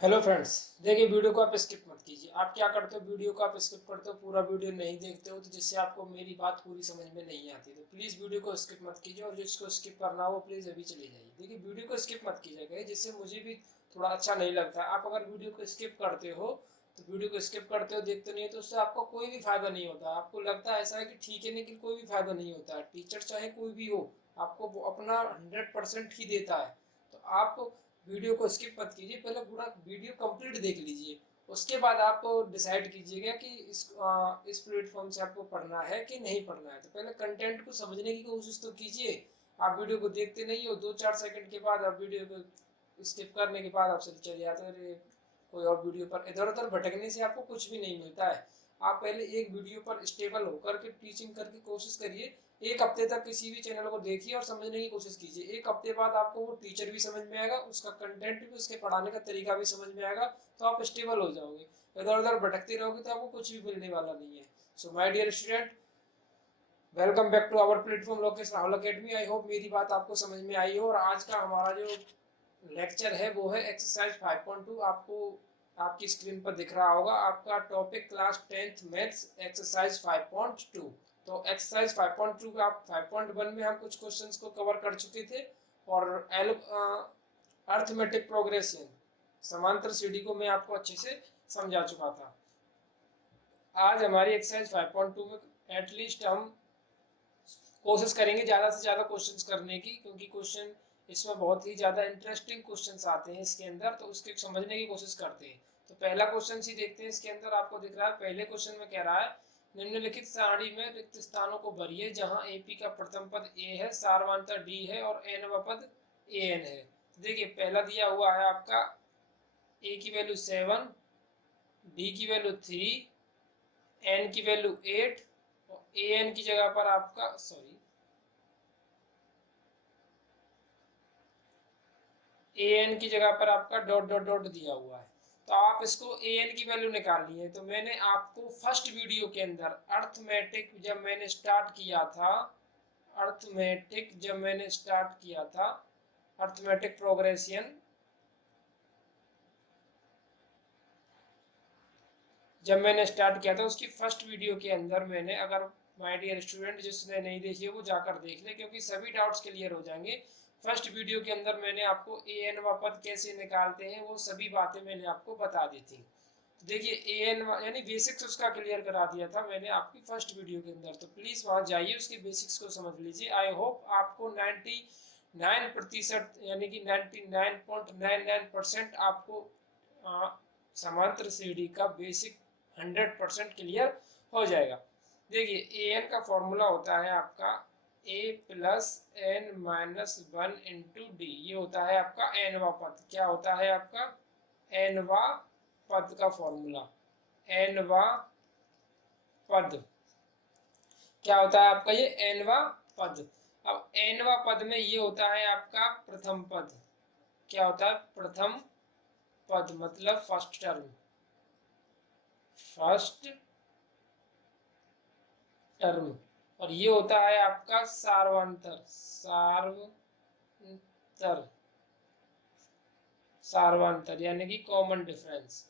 Hello friends. देखिए, video को आप स्किप मत कीजिए। आप क्या करते हो, वीडियो को आप स्किप करते हो, पूरा वीडियो नहीं देखते हो, तो जिससे आपको मेरी बात पूरी समझ में नहीं आती। तो प्लीज़ वीडियो को स्किप मत कीजिए, और जिसको स्किप करना हो वो प्लीज़ अभी चले जाइए। देखिए, वीडियो को स्किप मत कीजिएगा, जिससे मुझे भी थोड़ा अच्छा नहीं लगता। आप अगर वीडियो को स्किप करते हो तो वीडियो को स्किप करते हो, देखते नहीं हो, तो उससे आपको कोई भी फायदा नहीं होता। आपको लगता है ऐसा है कि ठीक है, लेकिन कोई भी फायदा नहीं होता। टीचर चाहे कोई भी हो, आपको वो अपना 100% ही देता है। तो आप वीडियो को स्किप मत कीजिए, पहले पूरा वीडियो कंप्लीट देख लीजिए। उसके बाद आप डिसाइड कीजिएगा कि इस प्लेटफॉर्म से आपको पढ़ना है कि नहीं पढ़ना है। तो पहले कंटेंट को समझने की कोशिश तो कीजिए। आप वीडियो को देखते नहीं हो, 2-4 सेकंड के बाद आप वीडियो को स्किप करने के बाद आप चले जाते हो, अरे कोई और वीडियो पर इधर उधर भटकने से आपको कुछ भी नहीं मिलता है। आप पहले एक वीडियो पर स्टेबल होकर के टीचिंग करके कोशिश करिए। एक हफ्ते तक किसी भी चैनल को देखिए और समझने की कोशिश कीजिए। एक हफ्ते बाद आपको वो टीचर भी समझ में आएगा, उसका कंटेंट भी, उसके पढ़ाने का तरीका भी समझ में आएगा। तो आप स्टेबल हो जाओगे। इधर उधर भटकते रहोगे तो आपको कुछ भी मिलने वाला नहीं है। So my dear student, welcome back to our platform Lokesh Rahul academy. I hope मेरी बात आपको समझ में आई हो। और आज का हमारा जो लेक्चर है वो है एक्सरसाइज 5.2। आपको आपकी स्क्रीन पर दिख रहा होगा आपका topic class 10th maths exercise 5.2। तो एक्सरसाइज 5.2 पे आप 5.1 में हम कुछ क्वेश्चंस को कवर कर चुके थे। और अर्थमेटिक प्रोग्रेशन, समांतर सीढ़ी को मैं आपको अच्छे से समझा चुका था। आज हमारी एक्सरसाइज 5.2 में एटलीस्ट हम कोशिश करेंगे ज़्यादा से ज़्यादा क्वेश्चंस करने की, क्योंकि क्वेश्चन इसमें बहुत ही ज़्यादा इंटरेस्टिंग क्वेश्चंस आते हैं इसके अंदर, तो उसके समझने की कोशिश करते हैं। तो पहला क्वेश्चन ही देखते हैं। इसके अंदर आपको दिख रहा है, पहले क्वेश्चन में कह रहा है निम्नलिखित सारणी में रिक्त स्थानों को भरिए जहां एपी का प्रथम पद ए है, सारवांतर डी है और एनवा पद ए एन है। तो देखिए, पहला दिया हुआ है आपका ए की वैल्यू 7, डी की वैल्यू 3, एन की वैल्यू 8 और ए एन की जगह पर आपका ए एन की जगह पर आपका डॉट डॉट डॉट दिया हुआ है। तो आप इसको ए एन की वैल्यू निकालनी है। तो मैंने आपको फर्स्ट वीडियो के अंदर अर्थमेटिक जब मैंने स्टार्ट किया था, अर्थमेटिक जब मैंने स्टार्ट किया था, अर्थमेटिक प्रोग्रेशन जब मैंने स्टार्ट किया था, उसकी फर्स्ट वीडियो के अंदर मैंने, अगर माय डियर स्टूडेंट जिसने नहीं देखी है वो जाकर देख ले, क्योंकि सभी डाउट्स क्लियर हो जाएंगे। फर्स्ट वीडियो के अंदर मैंने आपको ए एन व पद कैसे निकालते हैं वो सभी बातें मैंने आपको बता दी थी। तो देखिए, ए एन यानी बेसिक्स उसका क्लियर करा दिया था मैंने आपकी फर्स्ट वीडियो के अंदर। तो प्लीज़ वहाँ जाइए, उसके बेसिक्स को समझ लीजिए। आई होप आपको 99% यानी कि 99.99% आपको समांतर सीढ़ी का बेसिक 100% क्लियर हो जाएगा। देखिए, ए एन का फॉर्मूला होता है आपका A plus N minus one into D. ये होता है आपका एनवा पद। क्या होता है आपका एनवा पद का फॉर्मूला? एनवा पद क्या होता है आपका? ये एनवा पद। अब एनवा पद में ये होता है आपका प्रथम पद। क्या होता है? प्रथम पद मतलब फर्स्ट टर्म। First term. और ये होता है आपका सार्वंतर। सार्वंतर, सार्वंतर यानी कि कॉमन डिफरेंस।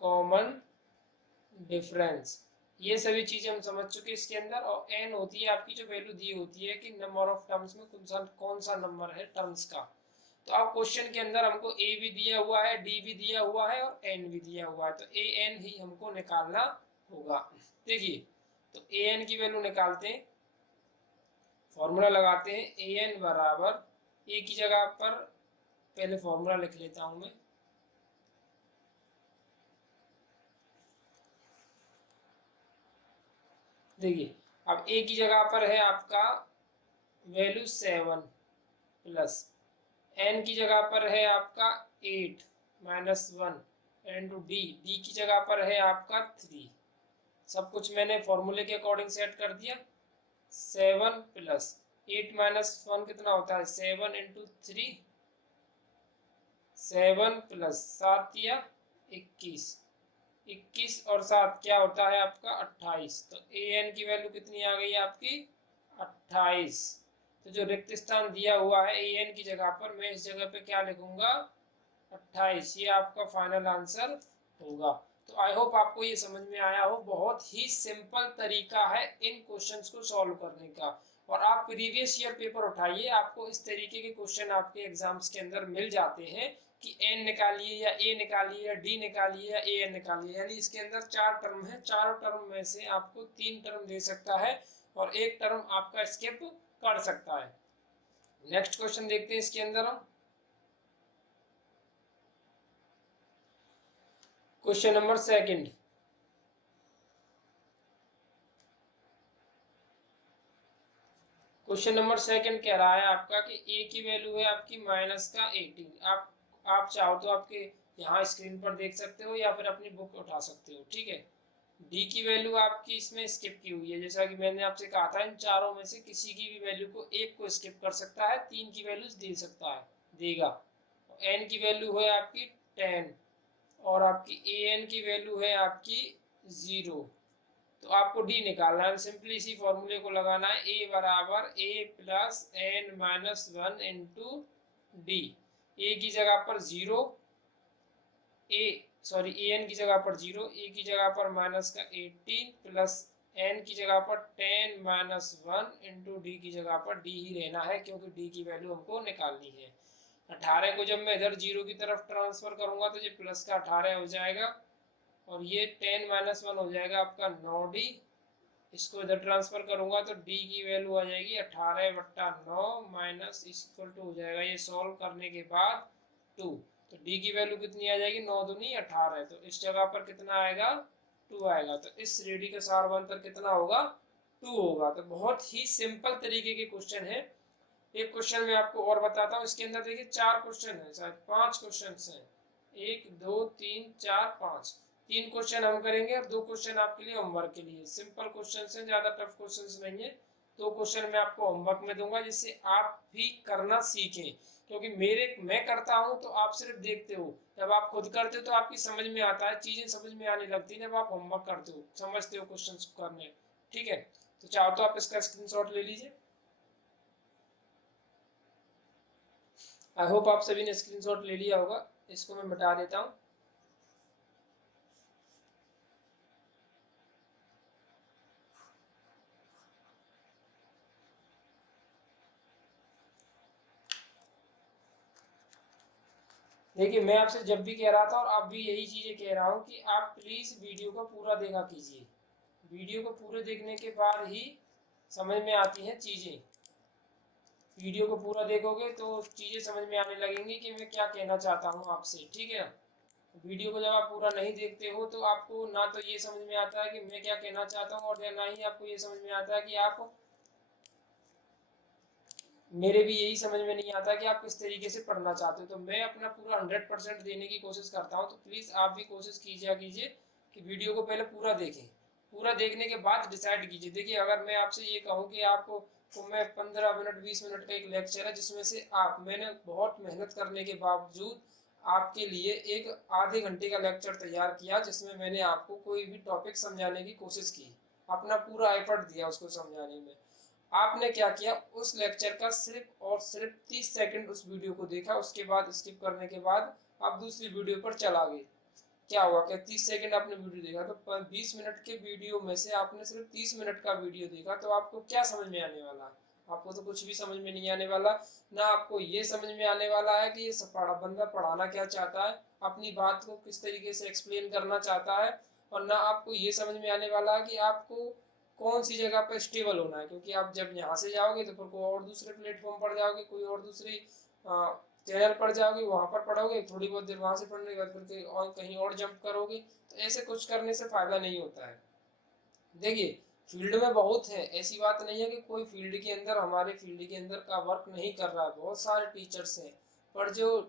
कॉमन डिफरेंस, ये सभी चीजें हम समझ चुके इसके अंदर। और एन होती है आपकी जो वैल्यू दी होती है कि नंबर ऑफ टर्म्स में कौन सा नंबर है टर्म्स का। तो आप क्वेश्चन के अंदर हमको ए भी दिया हुआ है, डी भी दिया हुआ है और एन भी दिया हुआ है। तो ए एन ही हमको निकालना होगा। देखिए, तो ए एन की वैल्यू निकालते हैं, फॉर्मूला लगाते हैं। ए एन बराबर, ए की जगह पर पहले फॉर्मूला लिख लेता हूं मैं। देखिए, अब ए की जगह पर है आपका वैल्यू 7 प्लस, एन की जगह पर है आपका 8 माइनस 1 इंटू डी, डी की जगह पर है आपका 3। सब कुछ मैंने फॉर्मूले के अकॉर्डिंग सेट कर दिया। 7 प्लस 8 माइनस 1 कितना होता है? 7 इंटू 3। 7 प्लस 7 या 21, 21 और 7 क्या होता है आपका? 28। तो ए एन की वैल्यू कितनी आ गई आपकी? 28। तो जो रिक्त स्थान दिया हुआ है ए एन की जगह पर, मैं इस जगह पे क्या लिखूंगा? 28, ये आपका फाइनल आंसर होगा। तो आई होप आपको ये समझ में आया हो। बहुत ही सिंपल तरीका है इन क्वेश्चंस को सॉल्व करने का। और आप प्रीवियस ईयर पेपर उठाइए, आपको इस तरीके के क्वेश्चन आपके एग्जाम्स के अंदर मिल जाते हैं कि एन निकालिए या ए निकालिए या डी निकालिए या ए एन निकालिए, यानी इसके अंदर 4 टर्म है, चारों टर्म में से आपको 3 टर्म दे सकता है और 1 टर्म आपका स्किप कर सकता है। नेक्स्ट क्वेश्चन देखते हैं इसके अंदर हम। Question number second, question number second कह रहा है आपका कि ए की वैल्यू है आपकी -18। आप चाहो तो आपके यहाँ स्क्रीन पर देख सकते हो या फिर अपनी बुक उठा सकते हो, ठीक है। डी की वैल्यू आपकी इसमें स्किप की हुई है, जैसा कि मैंने आपसे कहा था इन चारों में से किसी की भी वैल्यू को एक को स्किप कर सकता है, 3 की वैल्यूज दे सकता है, देगा। एन की वैल्यू है आपकी 10 और आपकी ए एन की वैल्यू है आपकी 0। तो आपको डी निकालना है। सिंपली इसी फॉर्मूले को लगाना है, ए बराबर A plus N minus 1 into D. A की जगह पर 0, ए एन की जगह पर 0, ए की जगह पर माइनस का 18 प्लस एन की जगह पर 10 माइनस 1 इंटू डी की जगह पर डी ही रहना है, क्योंकि डी की वैल्यू हमको निकालनी है। 18 को जब मैं इधर 0 की तरफ ट्रांसफर करूंगा तो ये प्लस का 18 हो जाएगा और ये 10 माइनस 1 हो जाएगा आपका 9d। इसको इधर ट्रांसफर करूंगा तो d की वैल्यू आ जाएगी 18/9 माइनस इक्वल टू हो जाएगा, ये सॉल्व करने के बाद 2। तो d की वैल्यू कितनी आ जाएगी, 9 दूनी 18। तो इस जगह पर कितना आएगा, 2 आएगा। तो इस रेडी का सारवंतर कितना होगा, 2 होगा। तो बहुत ही सिंपल तरीके के क्वेश्चन है। एक क्वेश्चन मैं आपको और बताता हूँ, इसके अंदर देखिए 4 क्वेश्चन है, शायद 5 क्वेश्चन है, 1 2 3 4 5। 3 क्वेश्चन हम करेंगे और 2 क्वेश्चन आपके लिए होमवर्क के लिए। सिंपल क्वेश्चन है, ज्यादा टफ क्वेश्चन नहीं है। 2 क्वेश्चन मैं आपको होमवर्क में दूंगा जिससे आप भी करना सीखें, क्योंकि मैं करता हूं तो आप सिर्फ देखते हो, जब आप खुद करते हो तो आपकी समझ में आता है, चीजें समझ में आने लगती है जब आप होमवर्क करते हो, समझते हो क्वेश्चन करने, ठीक है। तो चाहो तो आप इसका स्क्रीनशॉट ले लीजिए। आई होप आप सभी ने स्क्रीनशॉट ले लिया होगा। इसको मैं मिटा देता हूँ। देखिए मैं आपसे जब भी कह रहा था और अब भी यही चीजें कह रहा हूँ कि आप प्लीज वीडियो को पूरा देखा कीजिए। वीडियो को पूरे देखने के बाद ही समझ में आती हैं चीजें। वीडियो को पूरा देखोगे तो चीजें समझ में आने लगेंगी कि मैं क्या कहना चाहता हूँ आपसे, ठीक है। वीडियो को जब आप पूरा नहीं देखते हो तो आपको ना तो ये समझ में आता है कि मैं क्या कहना चाहता हूँ और ना ही आपको ये समझ में आता है कि आप, मेरे भी यही समझ में नहीं आता कि आप किस तरीके से पढ़ना चाहते हो। तो मैं अपना पूरा 100% देने की कोशिश करता हूँ। तो प्लीज़ आप भी कोशिश कीजिए कि वीडियो को पहले पूरा देखें। पूरा देखने के बाद डिसाइड कीजिए। देखिए अगर मैं आपसे ये कहूँ कि आपको तो मैं 15 मिनट 20 मिनट का एक लेक्चर है जिसमें से मैंने बहुत मेहनत करने के बावजूद आपके लिए एक आधे घंटे का लेक्चर तैयार किया, जिसमें मैंने आपको कोई भी टॉपिक समझाने की कोशिश की, अपना पूरा एफर्ट दिया उसको समझाने में। आपने क्या किया, उस लेक्चर का सिर्फ और सिर्फ 30 सेकंड उस वीडियो को देखा, उसके बाद स्किप करने के बाद आप दूसरी वीडियो पर चला गए। क्या हुआ, क्या 30 सेकंड आपने वीडियो देखा तो 20 मिनट के वीडियो में से आपने सिर्फ 30 मिनट का वीडियो देखा, तो आपको क्या समझ में आने वाला है? आपको तो कुछ भी समझ में नहीं आने वाला। ना आपको ये समझ में आने वाला है कि ये बंदा पढ़ाना क्या चाहता है, अपनी बात को किस तरीके से एक्सप्लेन करना चाहता है, और ना आपको ये समझ में आने वाला है कि आपको कौन सी जगह पर स्टेबल होना है। क्योंकि आप जब यहाँ से जाओगे तो फिर कोई और दूसरे प्लेटफॉर्म पर जाओगे, कोई और दूसरी चैनल पर जाओगे, वहाँ पर पढ़ोगे, थोड़ी बहुत देर वहाँ से पढ़ने के बाद फिर कहीं और जंप करोगे। तो ऐसे कुछ करने से फ़ायदा नहीं होता है। देखिए फील्ड में बहुत है, ऐसी बात नहीं है कि कोई फील्ड के अंदर, हमारे फील्ड के अंदर का वर्क नहीं कर रहा है, बहुत सारे टीचर्स हैं। पर जो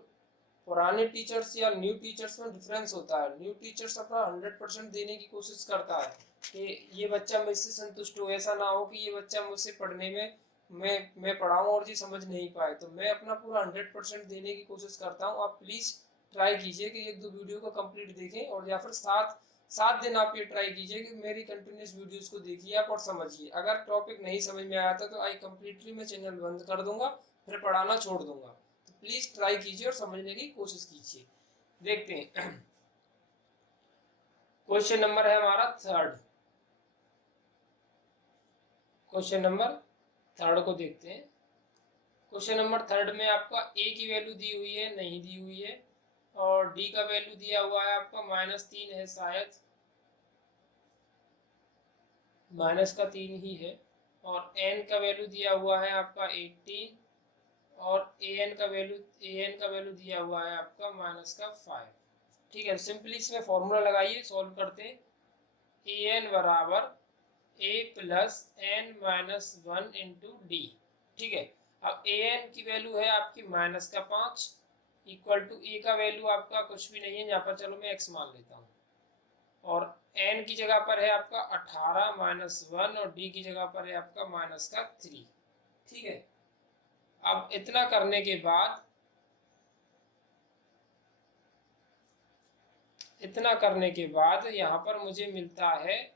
पुराने टीचर्स या न्यू टीचर्स में डिफरेंस होता है। न्यू टीचर्स अपना 100% देने की कोशिश करता है कि ये बच्चा मुझसे संतुष्ट हो, ऐसा ना हो कि ये बच्चा मुझसे पढ़ने में मैं पढ़ाऊँ और जी समझ नहीं पाए। तो मैं अपना पूरा 100% देने की कोशिश करता हूँ। आप प्लीज़ ट्राई कीजिए कि 1-2 वीडियो को कंप्लीट देखें, और या फिर 7 दिन आप ये ट्राई कीजिए कि मेरी कंटिन्यूस वीडियोस को देखिए आप और समझिए। अगर टॉपिक नहीं समझ में आया था तो आई कम्प्लीटली मैं चैनल बंद कर दूंगा, फिर पढ़ाना छोड़ दूंगा। तो प्लीज ट्राई कीजिए और समझने की कोशिश कीजिए। देखते हैं क्वेश्चन नंबर है हमारा थर्ड। क्वेश्चन नंबर थर्ड को देखते हैं। क्वेश्चन नंबर थर्ड में आपका ए की वैल्यू दी हुई है, नहीं दी हुई है, और डी का वैल्यू दिया हुआ है आपका -3 है, शायद माइनस का 3 ही है, और एन का वैल्यू दिया हुआ है आपका 18, और ए एन का वैल्यू दिया हुआ है आपका -5। ठीक है, सिंपली इसमें फॉर्मूला लगाइए, सॉल्व करते हैं। ए एन बराबर A plus N minus 1 into D. ठीक है, अब ए एन की वैल्यू है आपकी -5 इक्वल टू ए का वैल्यू आपका कुछ भी नहीं है यहाँ पर, चलो मैं एक्स मान लेता हूँ, और एन की जगह पर है आपका 18 -1, और डी की जगह पर है आपका -3। ठीक है, अब इतना करने के बाद यहाँ पर मुझे मिलता है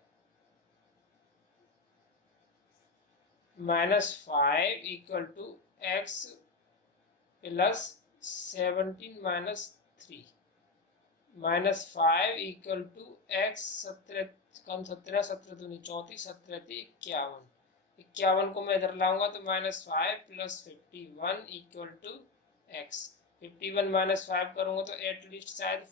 -5 equal to x plus 17 -3, -5 equal to x 17 कम 17 17 दूनी 34 17 51, 51 को मैं इधर लाऊंगा तो -5 प्लस 51 इक्वल टू एक्स, 51 -5 करूंगा तो एटलीस्ट शायद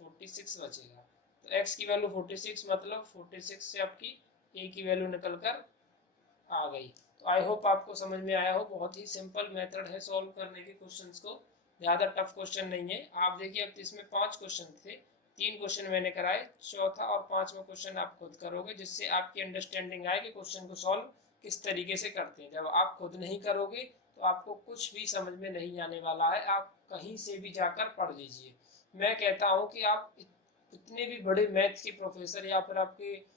46 बचेगा, तो एक्स की वैल्यू 46, मतलब 46 से आपकी ए की वैल्यू निकल कर आ गई। तो आई होप आपको समझ में आया हो। बहुत ही सिंपल मेथड है सॉल्व करने के क्वेश्चंस को, ज़्यादा टफ क्वेश्चन नहीं है। आप देखिए अब इसमें 5 क्वेश्चन थे, 3 क्वेश्चन मैंने कराए, चौथा और 5वां क्वेश्चन आप खुद करोगे, जिससे आपकी अंडरस्टैंडिंग आए कि क्वेश्चन को सॉल्व किस तरीके से करते हैं। जब आप खुद नहीं करोगे तो आपको कुछ भी समझ में नहीं आने वाला है, आप कहीं से भी जाकर पढ़ लीजिए। मैं कहता हूँ कि आप इतने भी बड़े मैथ के प्रोफेसर या फिर आपके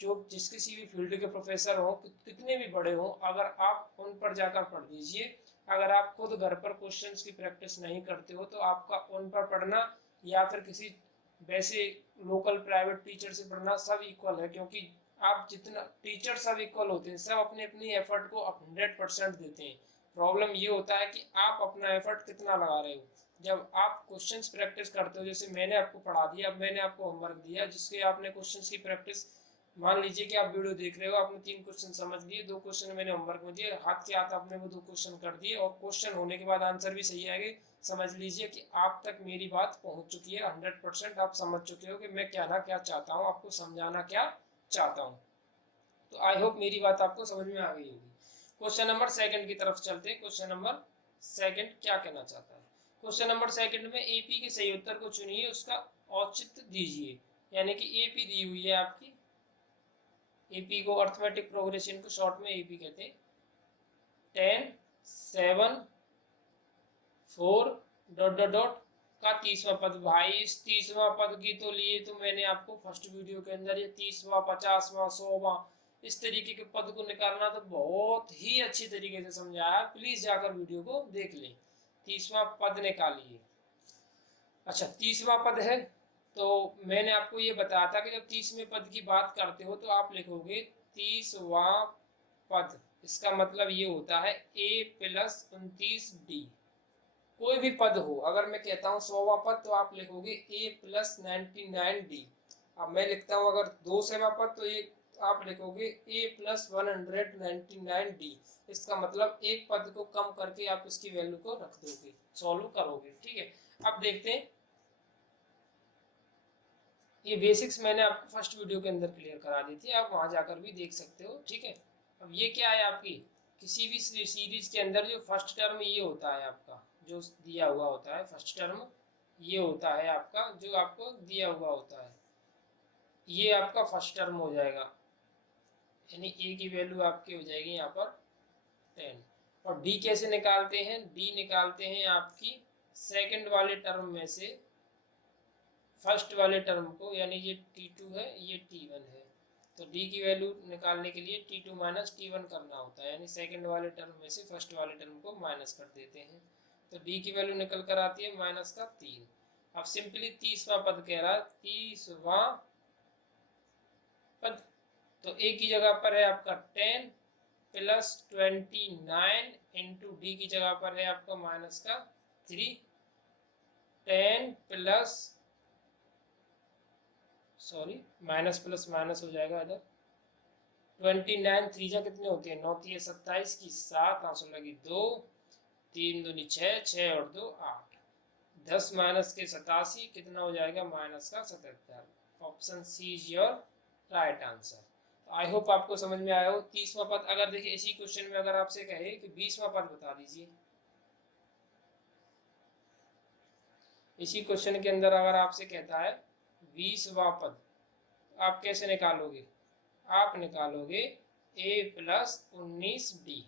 जो जिस किसी भी फील्ड के प्रोफेसर हो, कितने भी बड़े हो, अगर आप उन पर जाकर पढ़ लीजिए, अगर आप खुद घर पर क्वेश्चंस की प्रैक्टिस नहीं करते हो तो आपका उन पर पढ़ना या फिर किसी वैसे लोकल प्राइवेट टीचर से पढ़ना सब इक्वल है, क्योंकि आप जितना टीचर सब इक्वल होते हैं, सब अपने अपनी एफर्ट को 100% देते हैं। प्रॉब्लम ये होता है कि आप अपना एफर्ट कितना लगा रहे हो। जब आप क्वेश्चंस प्रैक्टिस करते हो, जैसे मैंने आपको पढ़ा दिया, अब मैंने आपको होमवर्क दिया जिसके आपने क्वेश्चंस की प्रैक्टिस, मान लीजिए कि आप वीडियो देख रहे हो, आपने 3 क्वेश्चन समझ लिए, 2 क्वेश्चन मैंने होमवर्क में दिए, हाथ के हाथ आपने वो 2 क्वेश्चन कर दिए, और क्वेश्चन होने के बाद आंसर भी सही आएगा। समझ लीजिए कि आप तक मेरी बात पहुंच चुकी है, 100% आप समझ चुके हो कि मैं क्या ना क्या चाहता हूँ, आपको समझाना क्या चाहता हूँ। तो आई होप मेरी बात आपको समझ में आ गई होगी। क्वेश्चन नंबर सेकंड की तरफ चलते हैं। क्वेश्चन नंबर सेकंड क्या कहना चाहता है। क्वेश्चन नंबर सेकंड में एपी के सही उत्तर को चुनिए, उसका औचित्य दीजिए। यानी कि एपी दी हुई है आपकी, एपी को अर्थमेटिक प्रोग्रेशन को शॉर्ट में एपी कहते हैं। 10 7 4 डॉट डॉट डॉट का 30वां पद। भाई इस 30वां पद की तो लिए तो मैंने आपको फर्स्ट वीडियो के अंदर ये 30वां 50वां 100वां इस तरीके के पद को निकालना तो बहुत ही अच्छी तरीके से समझाया, प्लीज जाकर वीडियो को देख लें। 30वां पद निकालिए। अच्छा 30वां पद है, तो मैंने आपको ये बताया था कि जब 30वें पद की बात करते हो तो आप लिखोगे 30वां पद, इसका मतलब ये होता है a प्लस 29d। कोई भी पद हो, अगर मैं कहता हूँ 100वां पद तो आप लिखोगे a प्लस 99d। अब मैं लिखता हूँ अगर 200वां पद तो ये आप लिखोगे a प्लस 199d। इसका मतलब एक पद को कम करके आप इसकी वैल्यू को रख दोगे, सॉल्व करोगे। ठीक है, अब देखते हैं, ये बेसिक्स मैंने आपको फर्स्ट वीडियो के अंदर क्लियर करा दी थी, आप वहां जाकर भी देख सकते हो। ठीक है, अब ये क्या है आपकी, किसी भी सीरीज के अंदर जो फर्स्ट टर्म ये होता है आपका, जो दिया हुआ होता है फर्स्ट टर्म, ये होता है आपका जो आपको दिया हुआ होता है, ये आपका फर्स्ट टर्म हो जाएगा, यानी ए की वैल्यू आपकी हो जाएगी यहाँ पर 10। और डी कैसे निकालते हैं, डी निकालते हैं आपकी सेकंड वाले टर्म में से फर्स्ट वाले टर्म को, यानी ये t2 है ये t1 है, तो d की वैल्यू निकालने के लिए t2 माइनस t1 करना होता है, यानी सेकंड वाले टर्म में से फर्स्ट वाले टर्म को माइनस कर देते हैं, तो d की वैल्यू निकल कर आती है -3। अब सिंपली 30वां पद कह रहा है, 30वां पद, तो a की जगह पर है आपका 10 +29 इंटू डी की जगह पर है आपका माइनस का 3, 10 plus sorry minus plus minus हो जाएगा इधर 29 3 कितने होती है 9 3 27 की 7 आंसर लगी 2 3 दूनी 6 6 और 2 8 10 माइनस के 87 कितना हो जाएगा माइनस का 77। Option C is your right answer. I hope आपको समझ में आया हो। 30वां पद अगर देखिए इसी क्वेश्चन में अगर आपसे कहे कि 20वां पद बता दीजिए, इसी क्वेश्चन के अंदर अगर आपसे कहता है 20वां पद, आप कैसे निकालोगे? आप निकालोगे a प्लस 19d।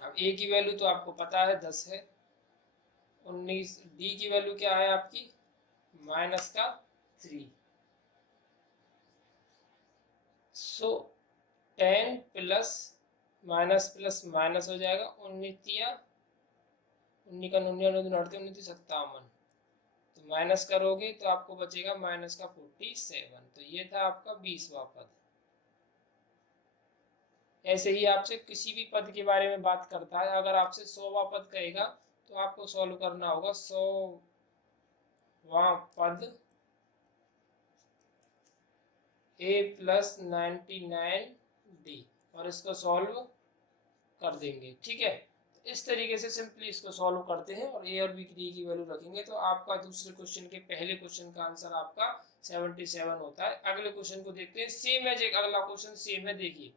अब a की वैल्यू तो आपको पता है 10 है, 19 d की वैल्यू क्या है आपकी माइनस का 3। सो 10 प्लस माइनस माइनस हो जाएगा 19 का 19 57, तो माइनस करोगे तो आपको बचेगा माइनस का 47। तो ये था आपका 20वां पद। ऐसे ही आपसे किसी भी पद के बारे में बात करता है, अगर आपसे 100वां पद कहेगा तो आपको सॉल्व करना होगा 100वां पद a प्लस 99d और इसको सॉल्व कर देंगे। ठीक है, इस तरीके से सिंपली इसको सॉल्व करते हैं और a और b की वैल्यू रखेंगे तो आपका दूसरे क्वेश्चन के पहले क्वेश्चन का आंसर आपका 77 होता है। अगले क्वेश्चन को देखते हैं। सेम है, एक अगला क्वेश्चन सेम है, देखिए